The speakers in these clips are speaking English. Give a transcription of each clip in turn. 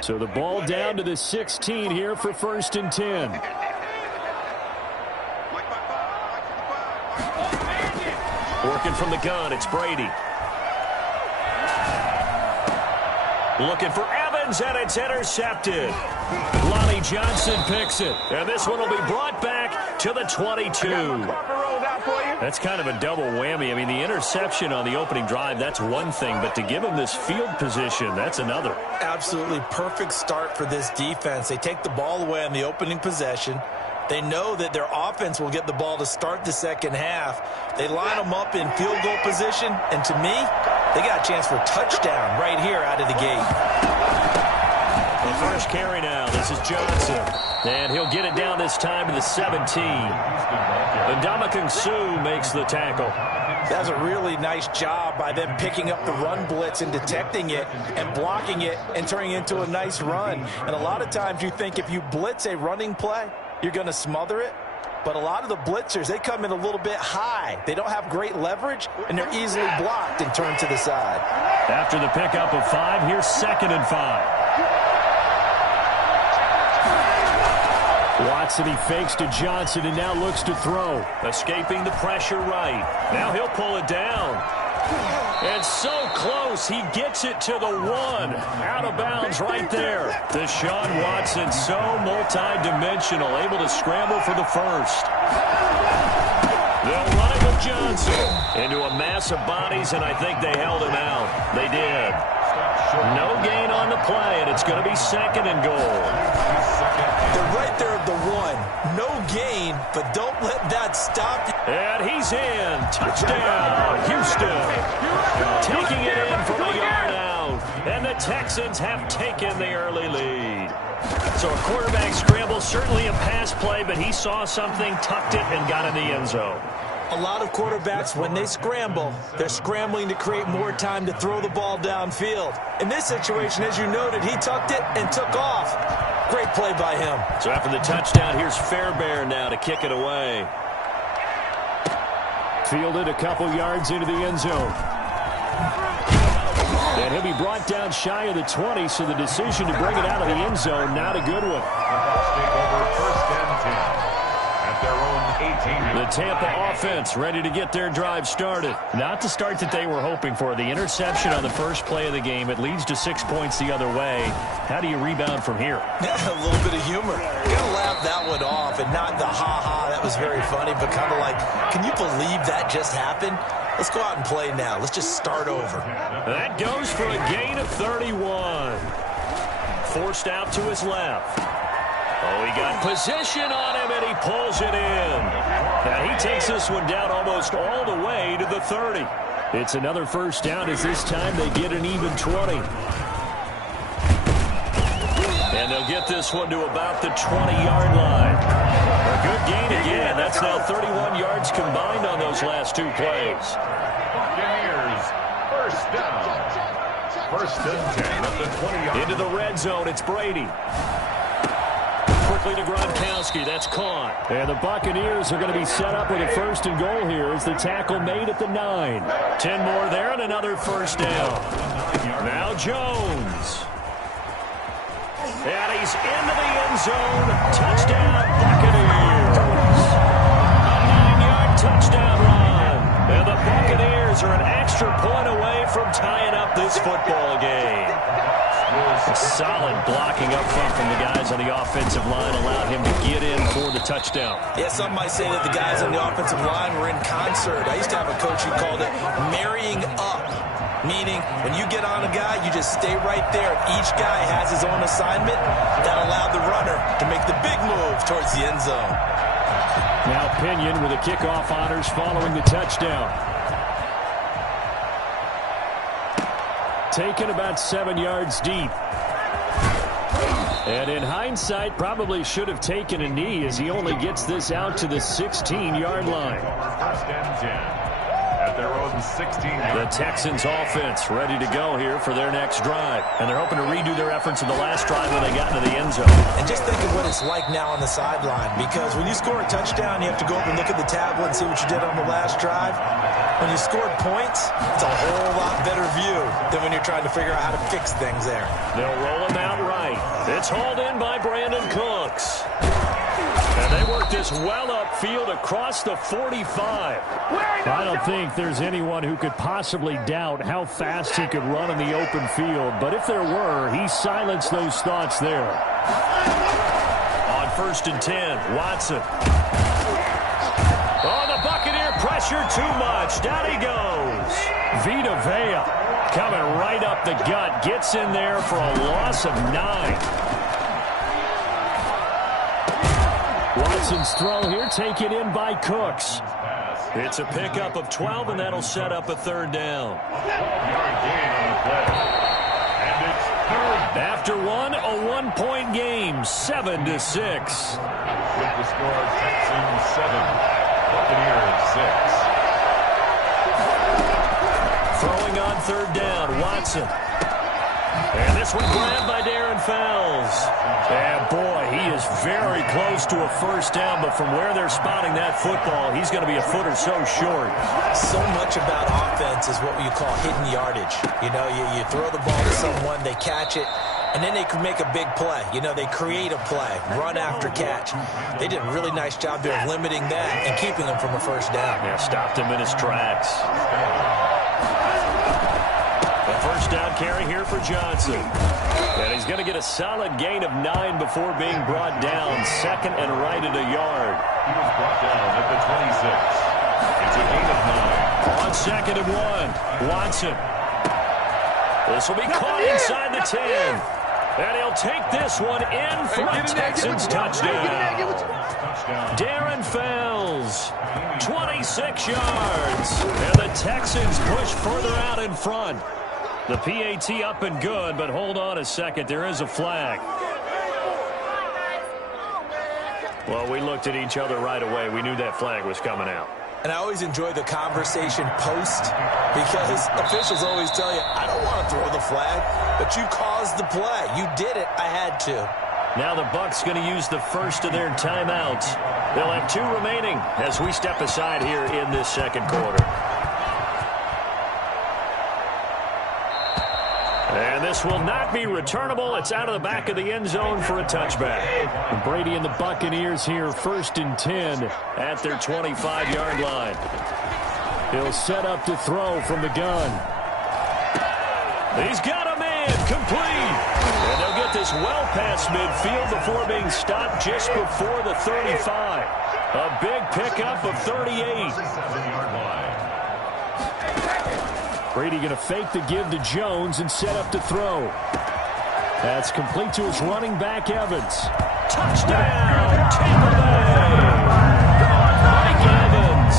So the ball down to the 16 here for 1st and 10. Working from the gun, it's Brady. Looking for Evans, and it's intercepted. Lonnie Johnson picks it. And this one will be brought back to the 22. That's kind of a double whammy. I mean, the interception on the opening drive, that's one thing. But to give him this field position, that's another. Absolutely perfect start for this defense. They take the ball away on the opening possession. They know that their offense will get the ball to start the second half. They line them up in field goal position, and to me, they got a chance for a touchdown right here out of the gate. The first carry now. This is Johnson. And he'll get it down this time to the 17. And Ndamukong Suh makes the tackle. That's a really nice job by them picking up the run blitz and detecting it and blocking it and turning it into a nice run. And a lot of times you think if you blitz a running play, you're going to smother it. But a lot of the blitzers, they come in a little bit high. They don't have great leverage, and they're easily blocked and turned to the side. After the pickup of 5, here's 2nd and 5. Watson, he fakes to Johnson and now looks to throw. Escaping the pressure right. Now he'll pull it down. And so close, he gets it to the 1. Out of bounds right there. Deshaun Watson, so multi-dimensional, able to scramble for the first. They'll run it with Johnson into a mass of bodies, and I think they held him out. They did. No gain on the play, and it's going to be 2nd and goal. They're right there at the 1. No gain, but don't let that stop you. And he's in. Touchdown, Houston. Taking it in from a yard out. And the Texans have taken the early lead. So a quarterback scramble, certainly a pass play, but he saw something, tucked it, and got in the end zone. A lot of quarterbacks, when they scramble, they're scrambling to create more time to throw the ball downfield. In this situation, as you noted, he tucked it and took off. Great play by him. So after the touchdown, here's Fairbairn now to kick it away. Fielded a couple yards into the end zone. And he'll be brought down shy of the 20, so the decision to bring it out of the end zone, not a good one. The Tampa offense ready to get their drive started. Not the start that they were hoping for. The interception on the first play of the game. It leads to 6 points the other way. How do you rebound from here? A little bit of humor. You got to laugh that one off and not the ha-ha. That was very funny, but kind of like, can you believe that just happened? Let's go out and play now. Let's just start over. That goes for a gain of 31. Forced out to his left. Oh, he got position on him, and he pulls it in. Now he takes this one down almost all the way to the 30. It's another first down as this time they get an even 20. And they'll get this one to about the 20-yard line. A good gain again. That's now 31 yards combined on those last 2 plays. Buccaneers, first down. 1st and 10 at the 20-yard. Into the red zone, it's Brady. Quickly to Gronkowski. That's caught. And the Buccaneers are going to be set up with a 1st and goal here as the tackle made at the 9. 10 more there and another first down. Now Jones. And he's into the end zone. Touchdown, Buccaneers. A 9-yard touchdown run. And the Buccaneers are an extra point away from tying up this football game. A solid blocking up front from the guys on the offensive line allowed him to get in for the touchdown. Yeah, some might say that the guys on the offensive line were in concert. I used to have a coach who called it marrying up, meaning when you get on a guy, you just stay right there. Each guy has his own assignment. That allowed the runner to make the big move towards the end zone. Now Pinion with the kickoff honors following the touchdown. Taken about 7 yards deep. And in hindsight, probably should have taken a knee as he only gets this out to the 16-yard line. 1st and 10 at their own 16-yard. The Texans offense ready to go here for their next drive. And they're hoping to redo their efforts in the last drive when they got into the end zone. And just think of what it's like now on the sideline, because when you score a touchdown, you have to go up and look at the tablet and see what you did on the last drive. When you scored points, it's a whole lot better view than when you're trying to figure out how to fix things there. They'll roll them out right. It's hauled in by Brandon Cooks. And they work this well upfield across the 45. I don't think there's anyone who could possibly doubt how fast he could run in the open field. But if there were, he silenced those thoughts there. On 1st and 10, Watson. Oh, the Buccaneer pressure too much. Down he goes. Vita Vea coming right up the gut. Gets in there for a loss of 9. Watson's throw here taken in by Cooks. It's a pickup of 12, and that'll set up a 3rd down. After one, a 1-point game, 7-6. With the score, Texans 7, Buccaneers 6. Throwing on 3rd down, Watson. And this one grabbed by Darren Fells. And boy, he is very close to a 1st down, but from where they're spotting that football, he's going to be a foot or so short. So much about offense is what you call hidden yardage. You know, you throw the ball to someone, they catch it, and then they can make a big play. You know, they create a play, run after catch. They did a really nice job there of limiting that and keeping him from a 1st down. Yeah, stopped him in his tracks. A 1st down carry here for Johnson. And he's going to get a solid gain of 9 before being brought down. 2nd and right at a yard. He was brought down at the 26. It's a gain of 9. On 2nd and 1, Watson. This will be caught inside the 10. And he'll take this one in for a Texans touchdown. Darren Fells, 26 yards. And the Texans push further out in front. The PAT up and good, but hold on a second. There is a flag. Well, we looked at each other right away. We knew that flag was coming out. And I always enjoy the conversation post because officials always tell you, I don't want to throw the flag, but you caused the play. You did it. I had to. Now the Bucs going to use the first of their timeouts. They'll have 2 remaining as we step aside here in this 2nd quarter. And this will not be returnable. It's out of the back of the end zone for a touchback. And Brady and the Buccaneers here, 1st and 10 at their 25-yard line. He'll set up to throw from the gun. He's got a man, complete. And they'll get this well past midfield before being stopped just before the 35. A big pickup of 38. Brady going to fake the give to Jones and set up to throw. That's complete to his running back, Evans. Touchdown, Tampa Bay. Mike Evans,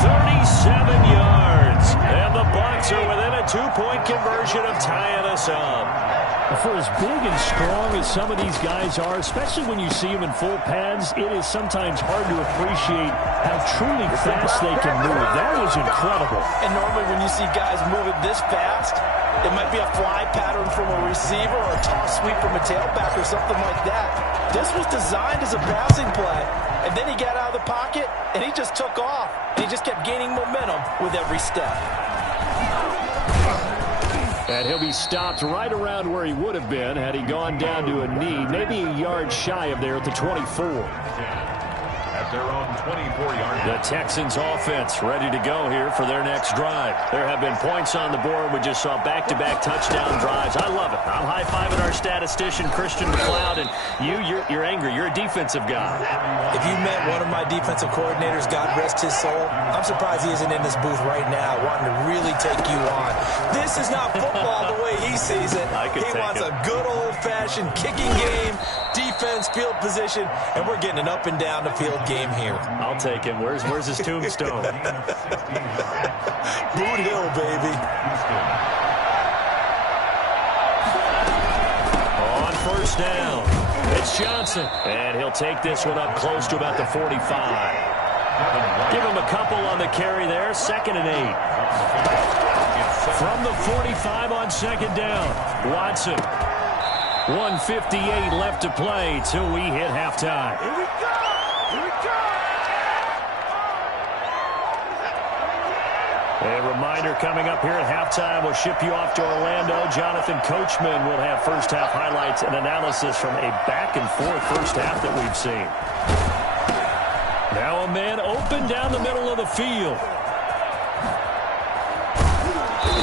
37 yards. And the Bucs are within a 2-point conversion of tying us up. For as big and strong as some of these guys are, especially when you see them in full pads, it is sometimes hard to appreciate how truly fast they can move. That was incredible. And normally when you see guys moving this fast, it might be a fly pattern from a receiver or a toss sweep from a tailback or something like that. This was designed as a passing play, and then he got out of the pocket, and he just took off. And he just kept gaining momentum with every step. And he'll be stopped right around where he would have been had he gone down to a knee, maybe a yard shy of there at the 24. At their own 24-yard line. The Texans offense ready to go here for their next drive. There have been points on the board. We just saw back-to-back touchdown drives. I love it. I'm high-fiving our statistician, Christian McLeod, and you're angry. You're a defensive guy. If you met one of my defensive coordinators, God rest his soul, I'm surprised he isn't in this booth right now wanting to really take you on. This is not football the way he sees it. He wants a good old-fashioned kicking game, defense, field position, and we're getting an up and down the field game here. I'll take him. Where's his tombstone? Boot Hill, baby. On 1st down, it's Johnson. And he'll take this one up close to about the 45. Give him a couple on the carry there. 2nd and 8. From the 45 on 2nd down, Watson. 1:58 left to play till we hit halftime. Here we go! Here we go! A reminder coming up here at halftime. We'll ship you off to Orlando. Jonathan Coachman will have first-half highlights and analysis from a back-and-forth first half that we've seen. Now a man open down the middle of the field.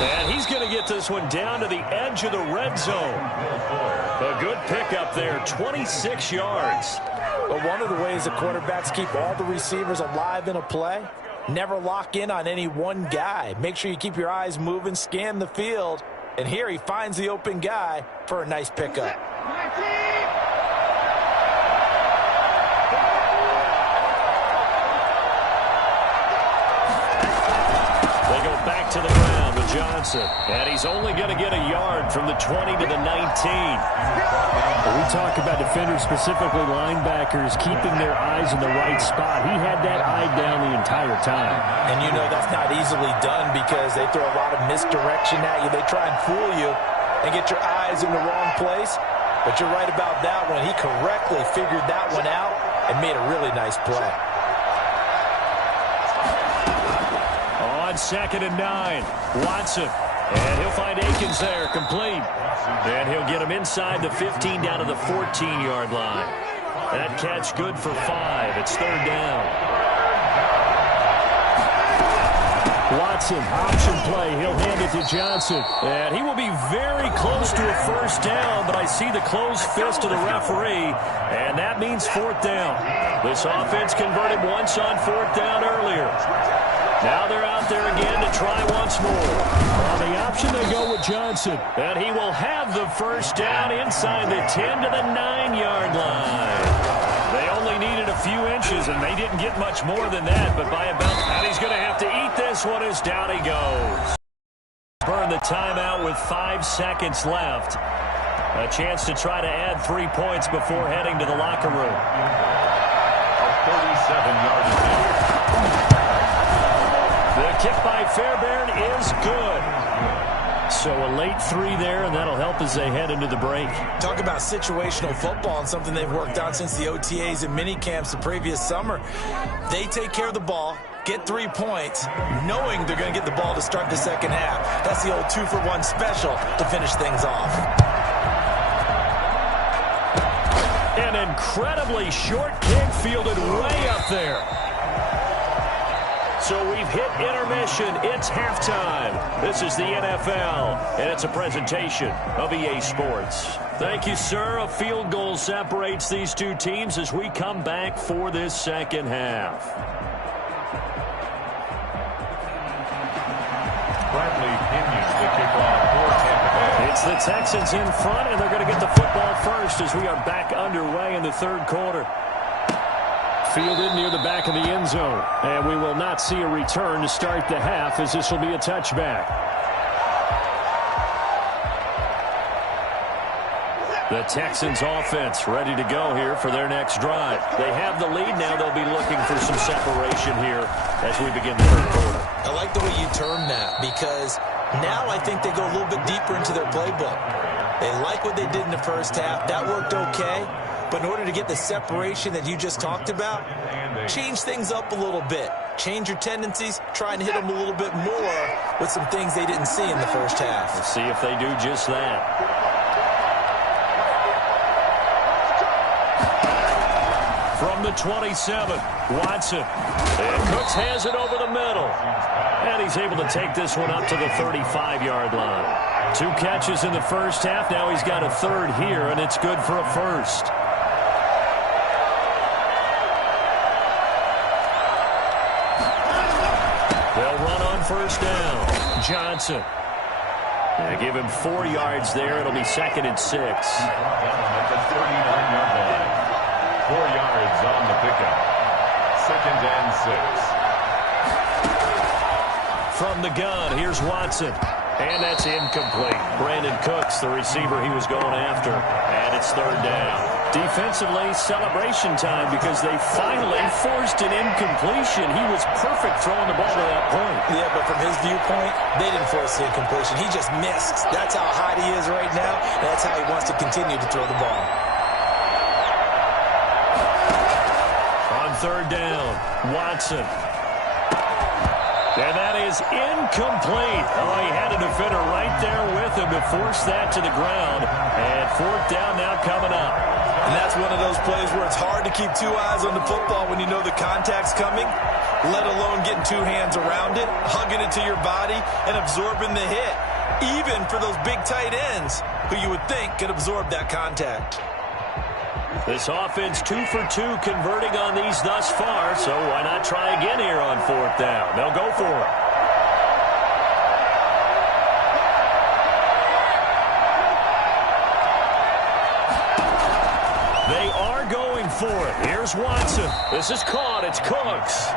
And he's going to get this one down to the edge of the red zone. A good pickup there, 26 yards. But one of the ways the quarterbacks keep all the receivers alive in a play, never lock in on any one guy. Make sure you keep your eyes moving, scan the field. And here he finds the open guy for a nice pickup. They go back to the ground with Johnson. And he's only going to get a yard from the 20 to the 19. When we talk about defenders, specifically linebackers, keeping their eyes in the right spot. He had that eye down the entire time. And you know that's not easily done because they throw a lot of misdirection at you. They try and fool you and get your eyes in the wrong place. But you're right about that one. He correctly figured that one out and made a really nice play. On 2nd and 9, Watson. And he'll find Akins there, complete. And he'll get him inside the 15 down to the 14-yard line. That catch good for 5. It's 3rd down. Watson, option play. He'll hand it to Johnson. And he will be very close to a first down, but I see the closed fist of the referee, and that means 4th down. This offense converted once on 4th down earlier. Now they're out there again to try once more. On the option, they go with Johnson. And he will have the first down inside the 10 to the 9-yard line. They only needed a few inches, and they didn't get much more than that. But by about, and he's going to have to eat this one as down he goes. Burn the timeout with 5 seconds left. A chance to try to add 3 points before heading to the locker room. 37-yard attempt. The kick by Fairbairn is good. So a late 3 there, and that'll help as they head into the break. Talk about situational football and something they've worked on since the OTAs and mini camps the previous summer. They take care of the ball, get 3 points, knowing they're going to get the ball to start the second half. That's the old 2-for-1 special to finish things off. An incredibly short kick fielded way up there. So we've hit intermission. It's halftime. This is the NFL, and it's a presentation of EA Sports. Thank you, sir. A field goal separates these two teams as we come back for this second half. Bradley Pinion, the kickoff for Tampa Bay. It's the Texans in front, and they're going to get the football first as we are back underway in the 3rd quarter. Fielded near the back of the end zone. And we will not see a return to start the half as this will be a touchback. The Texans offense ready to go here for their next drive. They have the lead. Now they'll be looking for some separation here as we begin the 3rd quarter. I like the way you term that because now I think they go a little bit deeper into their playbook. They like what they did in the first half. That worked okay. But in order to get the separation that you just talked about, change things up a little bit. Change your tendencies, try and hit them a little bit more with some things they didn't see in the first half. We'll see if they do just that. From the 27, Watson. And Cooks has it over the middle. And he's able to take this one up to the 35-yard line. 2 catches in the first half. Now he's got a 3rd here, and it's good for a first. They'll run on first down. Johnson. They give him 4 yards there. It'll be 2nd and 6. At the 39-yard line. 4 yards on the pickup. 2nd and 6. From the gun, here's Watson. And that's incomplete. Brandon Cooks, the receiver he was going after. And it's 3rd down. Defensively, celebration time because they finally forced an incompletion. He was perfect throwing the ball to that point. Yeah, but from his viewpoint, they didn't force the incompletion. He just missed. That's how hot he is right now, and that's how he wants to continue to throw the ball. On 3rd down, Watson. And that is incomplete. Oh, he had a defender right there with him to force that to the ground. And fourth down now coming up. And that's one of those plays where it's hard to keep two eyes on the football when you know the contact's coming, let alone getting two hands around it, hugging it to your body, and absorbing the hit, even for those big tight ends who you would think could absorb that contact. This offense 2 for 2 converting on these thus far, so why not try again here on fourth down? They'll go for it. They are going for it. Here's Watson. This is caught. It's Cooks.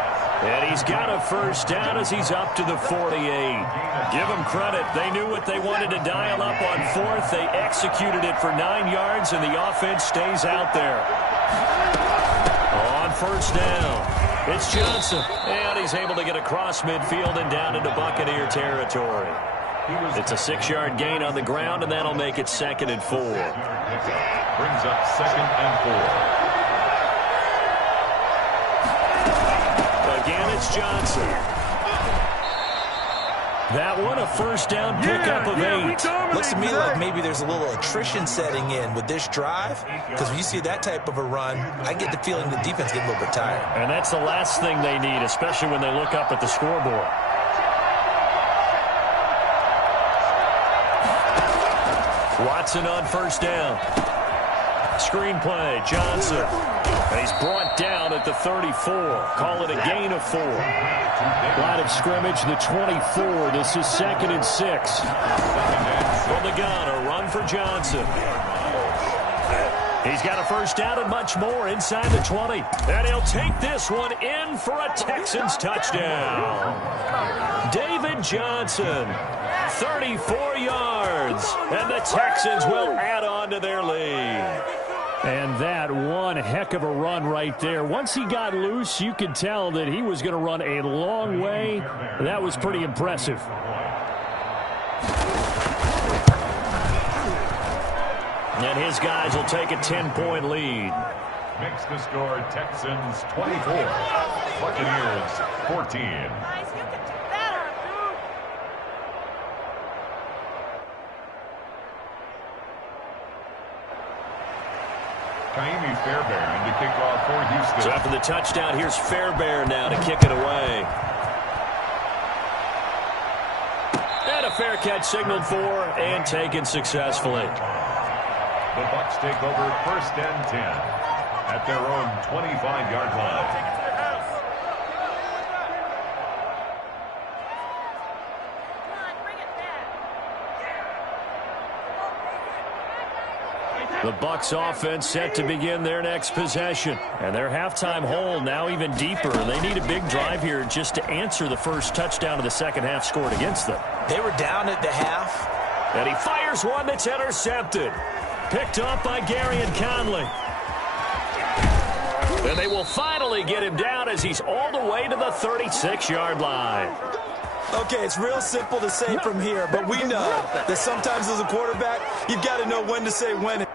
And he's got a first down as he's up to the 48. Give them credit. They knew what they wanted to dial up on fourth. They executed it for 9 yards, and the offense stays out there. On first down, it's Johnson. And he's able to get across midfield and down into Buccaneer territory. It's a 6-yard gain on the ground, and that'll make it 2nd and 4. Brings up 2nd and 4. Again, it's Johnson. That one, a first down pickup of 8. Looks to me like maybe there's a little attrition setting in with this drive, because when you see that type of a run, I get the feeling the defense get a little bit tired. And that's the last thing they need, especially when they look up at the scoreboard. Watson on first down. Screen play, Johnson. And he's brought down at the 34. Call it a gain of 4. Line of scrimmage, the 24. This is 2nd and 6. From the gun, a run for Johnson. He's got a first down and much more inside the 20. And he'll take this one in for a Texans touchdown. David Johnson, 34 yards. And the Texans will add on to their lead. And that one heck of a run right there. Once he got loose, you could tell that he was going to run a long way. That was pretty impressive. And his guys will take a 10-point lead. Makes the score Texans 24, Buccaneers 14. Fairbairn to kick off for Houston. So after the touchdown, here's Fairbairn now to kick it away. And a fair catch signaled for and taken successfully. The Bucs take over 1st and 10 at their own 25-yard line. The Bucs offense set to begin their next possession. And their halftime hole now even deeper. They need a big drive here just to answer the first touchdown of the second half scored against them. They were down at the half. And he fires one that's intercepted. Picked up by Gary and Conley. And they will finally get him down as he's all the way to the 36-yard line. Okay, it's real simple to say from here, but we know that sometimes as a quarterback, you've got to know when to say when.